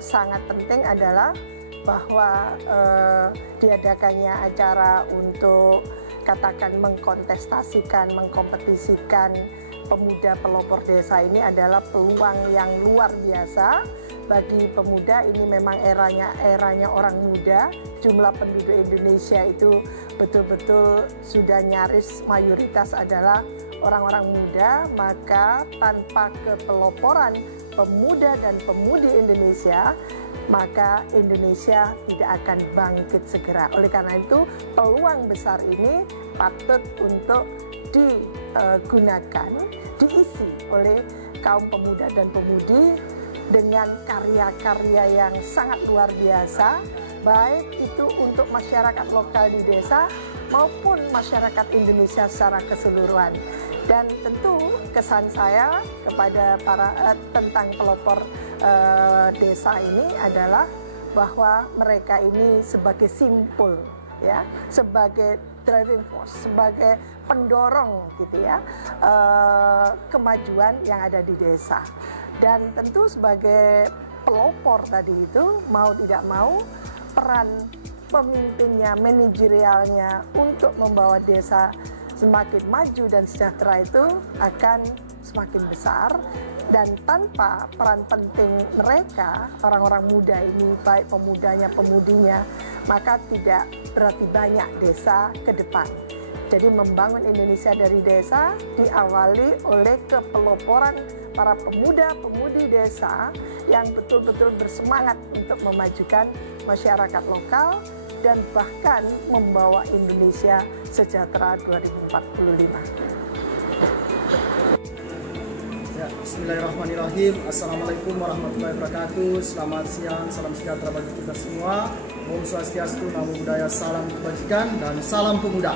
Sangat penting adalah bahwa diadakannya acara untuk katakan mengkontestasikan, mengkompetisikan pemuda pelopor desa ini adalah peluang yang luar biasa bagi pemuda. Ini memang eranya orang muda. Jumlah penduduk Indonesia itu betul-betul sudah nyaris mayoritas adalah orang-orang muda, maka tanpa kepeloporan pemuda dan pemudi Indonesia, maka Indonesia tidak akan bangkit segera. Oleh karena itu, peluang besar ini patut untuk digunakan, diisi oleh kaum pemuda dan pemudi dengan karya-karya yang sangat luar biasa, baik itu untuk masyarakat lokal di desa maupun masyarakat Indonesia secara keseluruhan. Dan tentu kesan saya kepada tentang pelopor desa ini adalah bahwa mereka ini sebagai simpul, ya, sebagai driving force, sebagai pendorong gitu ya, kemajuan yang ada di desa. Dan tentu sebagai pelopor tadi itu, mau tidak mau peran pemimpinnya, manajerialnya untuk membawa desa semakin maju dan sejahtera itu akan semakin besar. Dan tanpa peran penting mereka, orang-orang muda ini, baik pemudanya, pemudinya, maka tidak berarti banyak desa ke depan. Jadi membangun Indonesia dari desa diawali oleh kepeloporan para pemuda-pemudi desa yang betul-betul bersemangat untuk memajukan masyarakat lokal dan bahkan membawa Indonesia sejahtera 2045. Ya, bismillahirrahmanirrahim. Assalamualaikum warahmatullahi wabarakatuh. Selamat siang, salam sejahtera bagi kita semua. Om Swastiastu, Namo Buddhaya, salam kebajikan dan salam pemuda.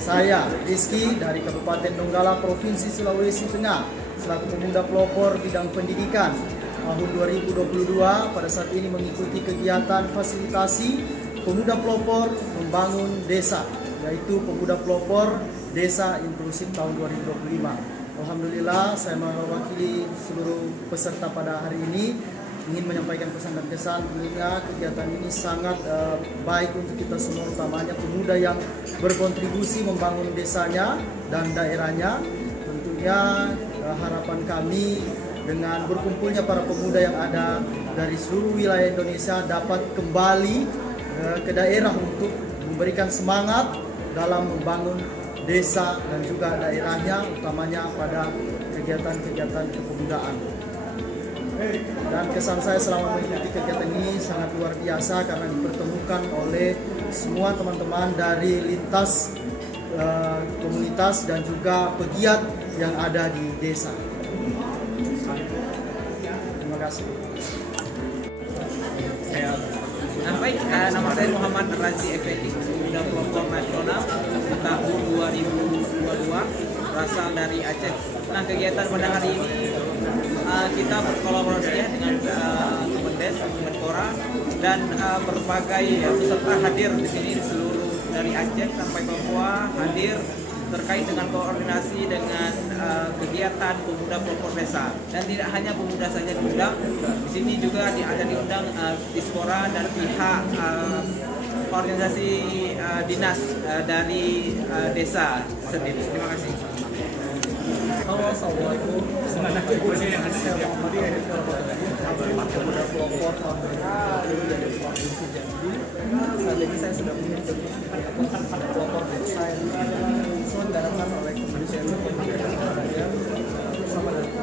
Saya Rizky dari Kabupaten Donggala, Provinsi Sulawesi Tengah, selaku pemuda pelopor bidang pendidikan tahun 2022. Pada saat ini mengikuti kegiatan fasilitasi pemuda pelopor membangun desa, yaitu pemuda pelopor desa inklusif tahun 2025. Alhamdulillah, saya mewakili seluruh peserta pada hari ini ingin menyampaikan pesan dan kesan. Tentunya kegiatan ini sangat baik untuk kita semua, utamanya pemuda yang berkontribusi membangun desanya dan daerahnya. Tentunya harapan kami dengan berkumpulnya para pemuda yang ada dari seluruh wilayah Indonesia dapat kembali ke daerah untuk memberikan semangat dalam membangun desa dan juga daerahnya, utamanya pada kegiatan-kegiatan kepemudaan. Dan kesan saya selama mengikuti kegiatan ini sangat luar biasa karena dipertemukan oleh semua teman-teman dari lintas komunitas dan juga pegiat yang ada di desa. Terima kasih. Baik, nama saya Muhammad Razi Effendi, pemuda pelopor nasional tahun 2022, berasal dari Aceh. Nah, kegiatan pada hari ini kita berkolaborasi dengan Kemendes, Kemenpora, dan berbagai peserta hadir di sini di seluruh dari Aceh sampai Papua hadir terkait dengan koordinasi dengan kegiatan pemuda pelopor desa. Dan tidak hanya pemuda saja diundang, di sini juga ada diundang dispora dan pihak organisasi dinas dari desa sendiri. Terima kasih. Halo, assalamualaikum. Saya Muhammad pemuda pelopor tahun 2020 dari Provinsi Jambi. Saat ini saya sudah memimpin pelopor desa yang diselenggarakan oleh Kementerian Pemberdayaan bersama dengan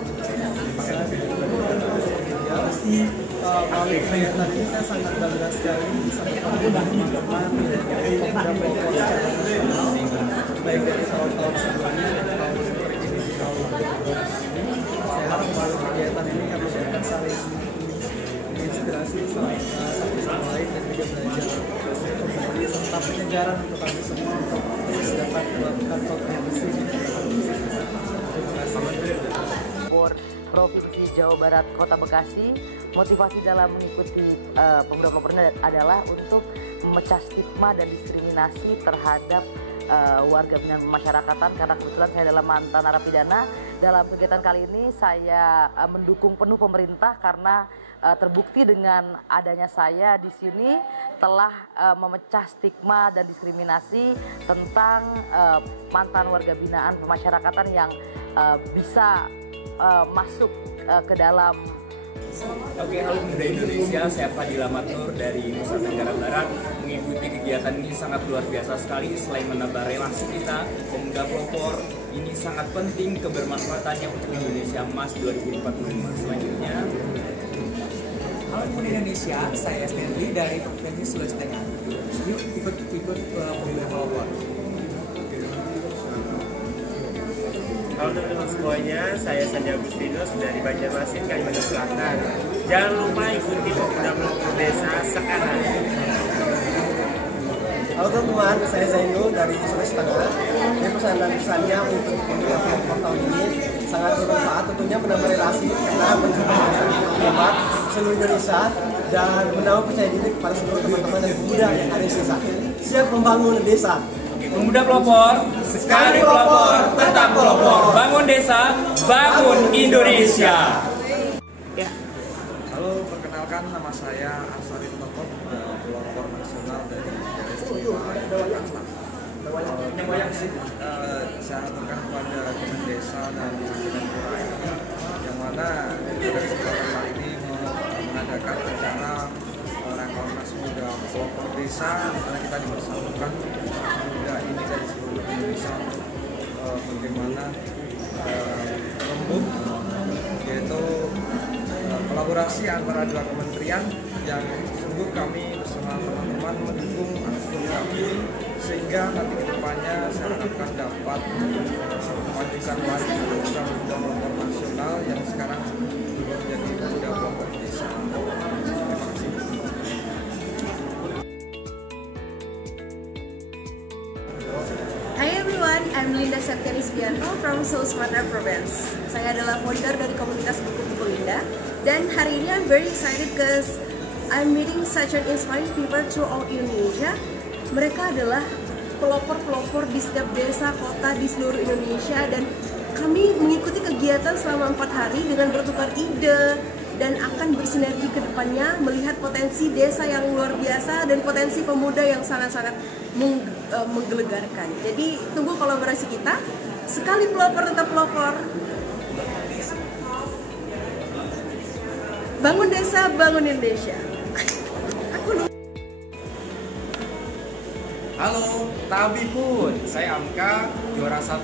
melalui kegiatan ini saya sangat bangga sekali bisa bertemu dengan teman-teman dari pemuda pelopor secara nasional, baik dari tahun-tahun sebelumnya dan tahun seperti ini di tahun 2020. Saya harap melalui kegiatan ini kami dapat saling menginspirasi satu sama lain dan juga belajar serta penyegaran untuk kami semua untuk terus dapat melakukan kontribusi. Terima kasih. Provinsi Jawa Barat, Kota Bekasi. Motivasi dalam mengikuti pemuda pelopor adalah untuk memecah stigma dan diskriminasi terhadap warga binaan pemasyarakatan, karena kebetulan saya adalah mantan narapidana Dalam kegiatan kali ini saya mendukung penuh pemerintah karena terbukti dengan adanya saya di sini telah memecah stigma dan diskriminasi tentang mantan warga binaan pemasyarakatan yang bisa masuk ke dalam. Oke, halo pemuda Indonesia, saya Fadila Matur dari Nusa Tenggara Barat. Mengikuti kegiatan ini sangat luar biasa sekali. Selain menambah relasi kita, pemuda pelopor ini sangat penting kebermanfaatannya untuk Indonesia Emas 2045 selanjutnya. Halo pemuda Indonesia, saya Stanley dari Provinsi Sulawesi Tengah. Yuk ikut pemuda pelopor. Halo teman-teman semuanya, saya Sandy Agustinus dari Banjarmasin, Kalimantan Selatan. Jangan lupa ikuti pemuda pelopor desa sekarang. Halo teman-teman, saya Zainul dari Sulawesi Tengah. Ini pesan dan pesannya untuk pemuda pelopor tahun ini sangat bermanfaat, tentunya menambah relasi karena menjadi hebat seluruh Indonesia dan menambah percaya diri kepada seluruh teman-teman dan pemuda yang ada di desa. Siap membangun desa. Pemuda pelopor, sekali pelopor, tetap pelopor. Bangun desa, bangun Indonesia. Ya. Halo, perkenalkan nama saya Arsarin Tokop, pelopor nasional dari Jakarta. Saya aturkan kepada Kemen Desa dan Kemenpora ini, yang mana dari kesempatan kali ini mengadakan acara Rakornas Muda Pelopor Desa, karena kita dipersatukan muda ini dari seluruh Indonesia bagaimana rembuk, yaitu kolaborasi antara dua kementerian yang sungguh kami bersama teman-teman mendukung aksi program ini, sehingga nanti kedepannya saya harapkan dapat memajukan lagi program pemuda pelopor nasional yang sekarang menjadi pemuda pelopor desa. Terima kasih. Hi everyone, I'm Linda Septianis Bianto from South Sumatera Province. Saya adalah founder dari komunitas buku-buku Linda, dan hari ini I'm very excited because I'm meeting such an inspiring people throughout Indonesia. Mereka adalah pelopor-pelopor di setiap desa, kota di seluruh Indonesia, dan kami mengikuti kegiatan selama 4 hari dengan bertukar ide dan akan bersinergi ke depannya, melihat potensi desa yang luar biasa dan potensi pemuda yang sangat-sangat menggelegarkan. Jadi tunggu kolaborasi kita. Sekali pelopor tetap pelopor. Bangun desa, bangun Indonesia. Halo, Tabipun, saya Amka, juara 1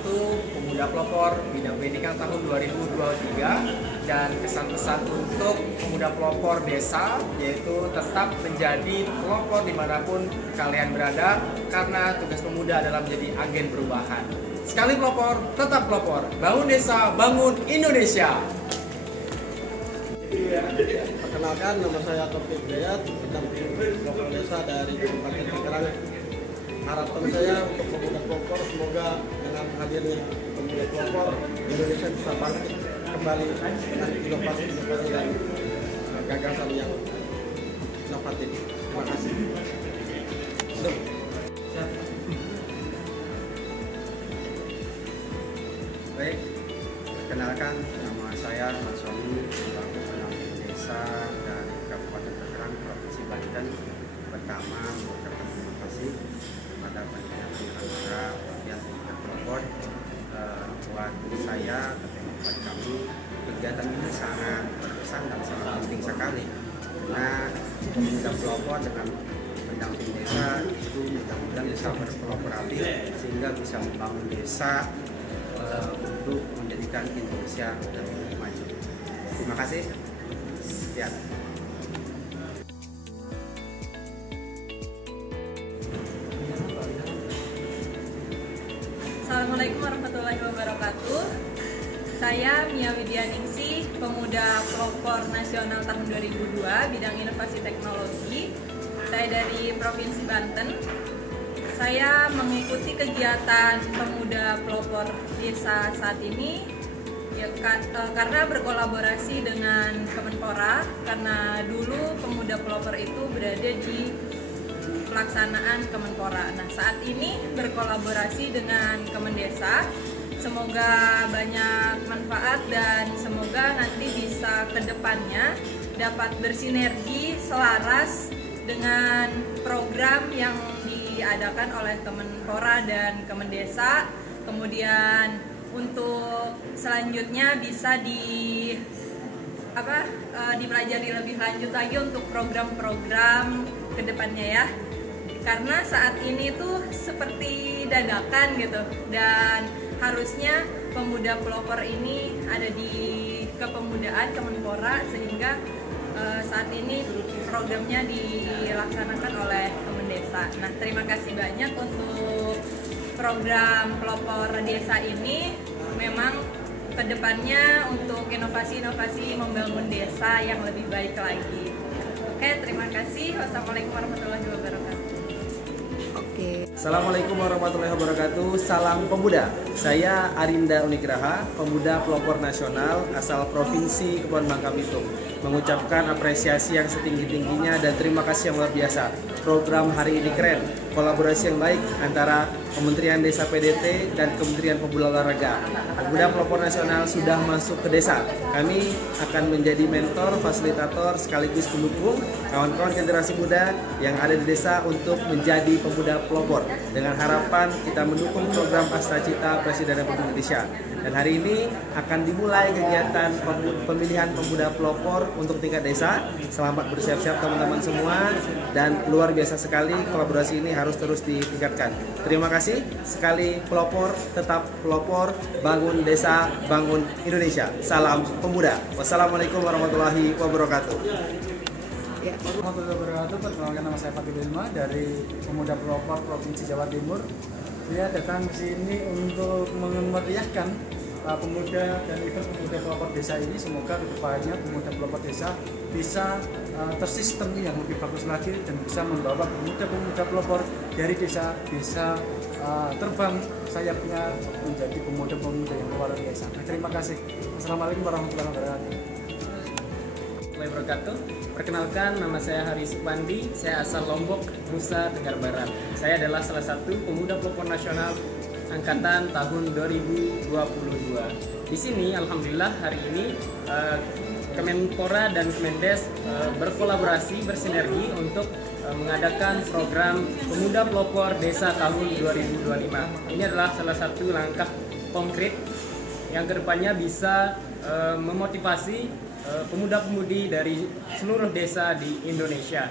Pemuda Pelopor Bidang Pendidikan tahun 2023, dan kesan-pesan untuk pemuda pelopor desa yaitu tetap menjadi pelopor dimanapun kalian berada, karena tugas pemuda adalah menjadi agen perubahan. Sekali pelopor, tetap pelopor. Bangun desa, bangun Indonesia. Perkenalkan, nama saya Taufik Hidayat, pendamping pelopor desa dari Kabupaten Tangerang. Harapan saya untuk pemuda pelopor, semoga dengan hadirnya pemuda pelopor Indonesia bisa bangkit kembali dengan inovasi dan gagasan yang inovatif. Terima kasih. Baik, perkenalkan, nama saya Mas Sony, selaku pendamping desa dari Kabupaten Tangerang, Provinsi Banten. Pertama, mengucapkan terima kasih kepada Panitia Penyelenggara Pelatihan Pemuda Pelopor. Buat saya, buat kami, kegiatan ini sangat berkesan dan sangat penting sekali, karena pemuda pelopor dengan pendamping desa itu mudah-mudahan bisa berkolaborasi sehingga bisa membangun desa untuk menjadikan Indonesia lebih maju. Terima kasih. Ya. Assalamualaikum warahmatullahi wabarakatuh. Saya Mia Widyaningsih, Pemuda Pelopor Nasional tahun 2002, bidang inovasi teknologi. Saya dari Provinsi Banten. Saya mengikuti kegiatan Pemuda Pelopor Desa saat ini ya, karena berkolaborasi dengan Kemenpora, karena dulu Pemuda Pelopor itu berada di pelaksanaan Kemenpora. Nah, saat ini berkolaborasi dengan Kemendesa. Semoga banyak manfaat bermanfaat dan semoga nanti bisa ke depannya dapat bersinergi selaras dengan program yang diadakan oleh Kemenpora dan Kemendesa. Kemudian untuk selanjutnya bisa dipelajari lebih lanjut lagi untuk program-program kedepannya ya. Karena saat ini tuh seperti dadakan gitu, dan harusnya pemuda pelopor ini ada di kepemudaan Kemenpora, sehingga saat ini programnya dilaksanakan oleh Kemendesa. Nah, terima kasih banyak untuk program pelopor desa ini. Memang kedepannya untuk inovasi-inovasi membangun desa yang lebih baik lagi. Oke, terima kasih. Wassalamualaikum warahmatullahi wabarakatuh. Assalamualaikum warahmatullahi wabarakatuh. Salam pemuda. Saya Arinda Unigraha, pemuda pelopor nasional asal Provinsi Kepulauan Bangka Belitung, mengucapkan apresiasi yang setinggi-tingginya dan terima kasih yang luar biasa. Program hari ini keren, kolaborasi yang baik antara Kementerian Desa PDT dan Kementerian Pemuda Olahraga. Pemuda pelopor nasional sudah masuk ke desa. Kami akan menjadi mentor, fasilitator, sekaligus pendukung kawan-kawan generasi muda yang ada di desa untuk menjadi pemuda pelopor. Dengan harapan kita mendukung program Astacita Presiden Republik Indonesia. Dan hari ini akan dimulai kegiatan pemilihan pemuda pelopor untuk tingkat desa. Selamat bersiap-siap teman-teman semua, dan luar biasa sekali kolaborasi ini harus terus ditingkatkan. Terima kasih sekali pelopor, tetap pelopor, bangun desa, bangun Indonesia. Salam pemuda. Wassalamualaikum warahmatullahi wabarakatuh. Warahmatullahi wabarakatuh. Perkenalkan, nama saya Fatih Wilma dari Pemuda Pelopor Provinsi Jawa Timur. Saya datang ke sini untuk memeriahkan pemuda dan event pemuda pelopor desa ini. Semoga kedepannya pemuda pelopor desa bisa tersistem yang lebih bagus lagi dan bisa membawa pemuda-pemuda pelopor dari desa terbang sayapnya menjadi pemuda-pemuda yang luar biasa. Terima kasih. Assalamualaikum warahmatullahi wabarakatuh. Perkenalkan, nama saya Haris Supandi, saya asal Lombok, Nusa Tenggara Barat. Saya adalah salah satu pemuda pelopor nasional angkatan tahun 2022. Di sini, alhamdulillah hari ini Kemenpora dan Kemendes berkolaborasi, bersinergi untuk mengadakan program Pemuda Pelopor Desa tahun 2025. Ini adalah salah satu langkah konkret yang kedepannya bisa memotivasi pemuda-pemudi dari seluruh desa di Indonesia.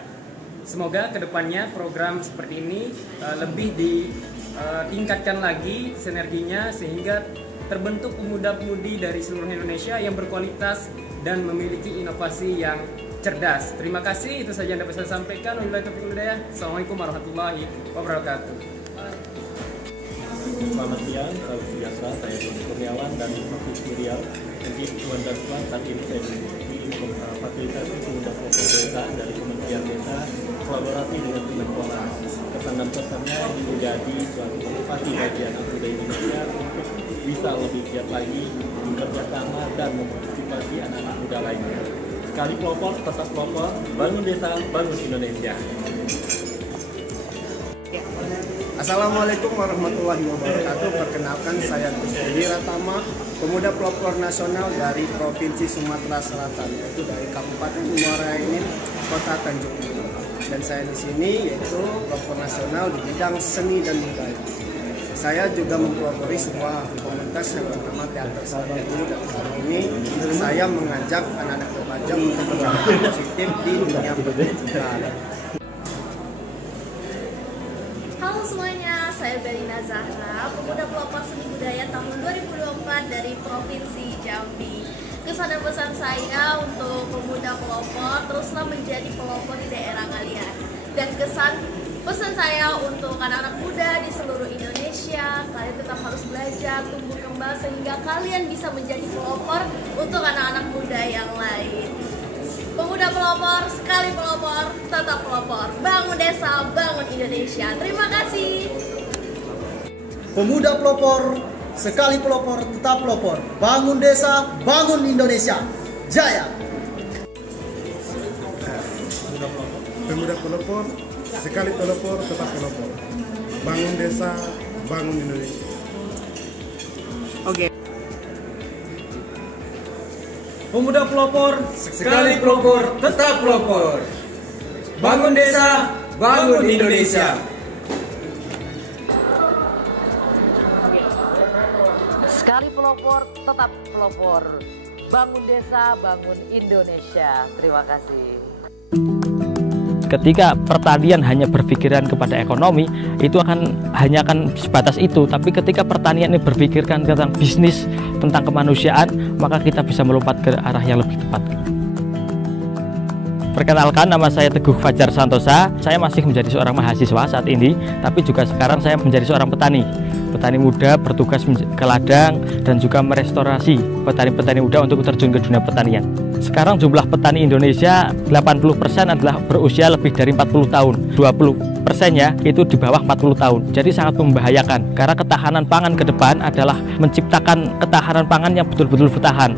Semoga kedepannya program seperti ini lebih ditingkatkan lagi sinerginya, sehingga terbentuk pemuda-pemudi dari seluruh Indonesia yang berkualitas dan memiliki inovasi yang cerdas. Terima kasih, itu saja yang dapat saya sampaikan. Wabillahi taufiq wal hidayah. Assalamualaikum warahmatullahi wabarakatuh. Selamat siang, salam sejahtera. Saya Doni Kurniawan dari Provinsi Riau. Jadi Tuan dan Tuan, saat ini saya mengikuti fasilitasi pemuda pelopor desa dari Kementerian Desa kolaborasi dengan Kemenpora. Kesan dan pesannya menjadi suatu motivasi bagi anak muda Indonesia untuk bisa lebih giat lagi bekerja sama dan memotivasi anak-anak muda lainnya. Sekali pelopor, tetap pelopor, bangun desa, bangun Indonesia. Assalamualaikum warahmatullahi wabarakatuh. Perkenalkan, saya Gusti Ratama, pemuda pelopor nasional dari Provinsi Sumatera Selatan, yaitu dari Kabupaten Muara Enim, Kota Tanjung Pinang. Dan saya di sini yaitu pelopor nasional di bidang seni dan budaya. Saya juga mempelopori sebuah komunitas yang bernama Teater Sahabat Guru, dan kali ini saya mengajak anak-anak remaja untuk berpikir positif di dunia pendidikan. Halo semuanya, saya Belina Zahra, pemuda pelopor seni budaya tahun 2024 dari Provinsi Jambi. Kesan dan pesan saya untuk pemuda pelopor, teruslah menjadi pelopor di daerah kalian. Dan pesan saya untuk anak-anak muda di seluruh Indonesia, kalian tetap harus belajar, tumbuh kembang sehingga kalian bisa menjadi pelopor untuk anak-anak muda yang lain. Pemuda pelopor, sekali pelopor, tetap pelopor. Bangun desa, bangun Indonesia. Terima kasih. Pemuda pelopor, sekali pelopor, tetap pelopor. Bangun desa, bangun Indonesia. Jaya. Pemuda pelopor, sekali pelopor, tetap pelopor. Bangun desa, bangun Indonesia. Oke. Pemuda pelopor, sekali pelopor, tetap pelopor. Bangun desa, bangun Indonesia. Sekali pelopor, tetap pelopor. Bangun desa, bangun Indonesia. Terima kasih. Ketika pertanian hanya berpikiran kepada ekonomi, itu hanya akan sebatas itu. Tapi ketika pertanian ini berpikirkan tentang bisnis, tentang kemanusiaan, maka kita bisa melompat ke arah yang lebih tepat. Perkenalkan, nama saya Teguh Fajar Santosa. Saya masih menjadi seorang mahasiswa saat ini, tapi juga sekarang saya menjadi seorang petani. Petani muda bertugas ke ladang dan juga merestorasi petani-petani muda untuk terjun ke dunia pertanian. Sekarang jumlah petani Indonesia 80% adalah berusia lebih dari 40 tahun. 20%-nya itu di bawah 40 tahun. Jadi sangat membahayakan karena ketahanan pangan ke depan adalah menciptakan ketahanan pangan yang betul-betul bertahan.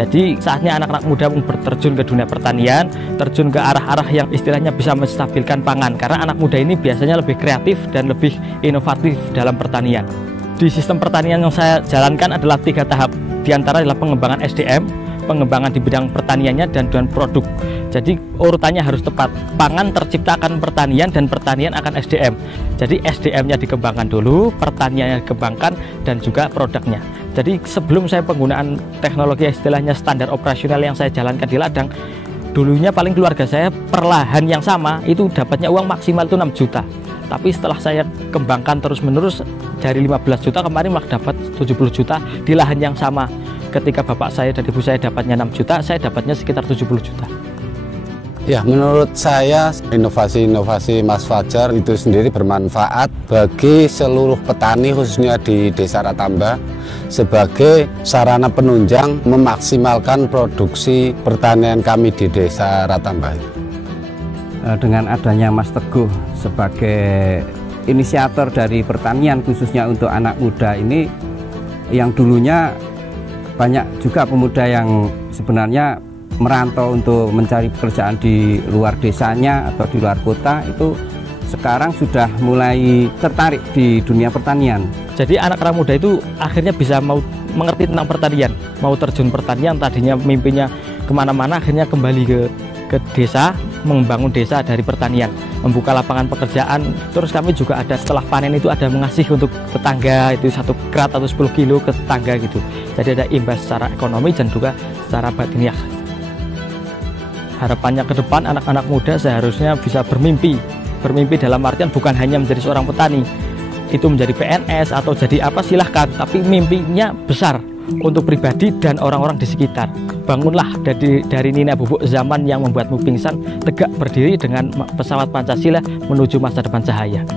Jadi saatnya anak-anak muda terjun ke dunia pertanian, terjun ke arah-arah yang istilahnya bisa menstabilkan pangan. Karena anak muda ini biasanya lebih kreatif dan lebih inovatif dalam pertanian. Di sistem pertanian yang saya jalankan adalah 3 tahap. Di antara adalah pengembangan SDM, pengembangan di bidang pertaniannya, dan produk. Jadi urutannya harus tepat. Pangan terciptakan pertanian dan pertanian akan SDM. Jadi SDM-nya dikembangkan dulu, pertaniannya dikembangkan, dan juga produknya. Jadi sebelum saya penggunaan teknologi istilahnya standar operasional yang saya jalankan di ladang, dulunya paling keluarga saya per lahan yang sama itu dapatnya uang maksimal itu 6 juta. Tapi setelah saya kembangkan terus-menerus dari 15 juta kemarin malah dapat 70 juta di lahan yang sama. Ketika bapak saya dan ibu saya dapatnya 6 juta, saya dapatnya sekitar 70 juta. Ya, menurut saya inovasi-inovasi Mas Fajar itu sendiri bermanfaat bagi seluruh petani khususnya di Desa Ratamba sebagai sarana penunjang memaksimalkan produksi pertanian kami di Desa Ratamba. Dengan adanya Mas Teguh sebagai inisiator dari pertanian khususnya untuk anak muda ini, yang dulunya banyak juga pemuda yang sebenarnya merantau untuk mencari pekerjaan di luar desanya atau di luar kota, itu sekarang sudah mulai tertarik di dunia pertanian. Jadi anak-anak muda itu akhirnya bisa mau mengerti tentang pertanian, mau terjun pertanian. Tadinya mimpinya kemana-mana, akhirnya kembali ke desa, membangun desa dari pertanian, membuka lapangan pekerjaan. Terus kami juga ada setelah panen itu ada mengasih untuk tetangga, itu 1 krat atau 10 kilo ke tetangga gitu. Jadi ada imbas secara ekonomi dan juga secara batiniah. Harapannya ke depan anak-anak muda seharusnya bisa bermimpi dalam artian bukan hanya menjadi seorang petani, itu menjadi PNS atau jadi apa silahkan, tapi mimpinya besar untuk pribadi dan orang-orang di sekitar. Bangunlah dari nina bubuk zaman yang membuatmu pingsan, tegak berdiri dengan pesawat Pancasila menuju masa depan cahaya.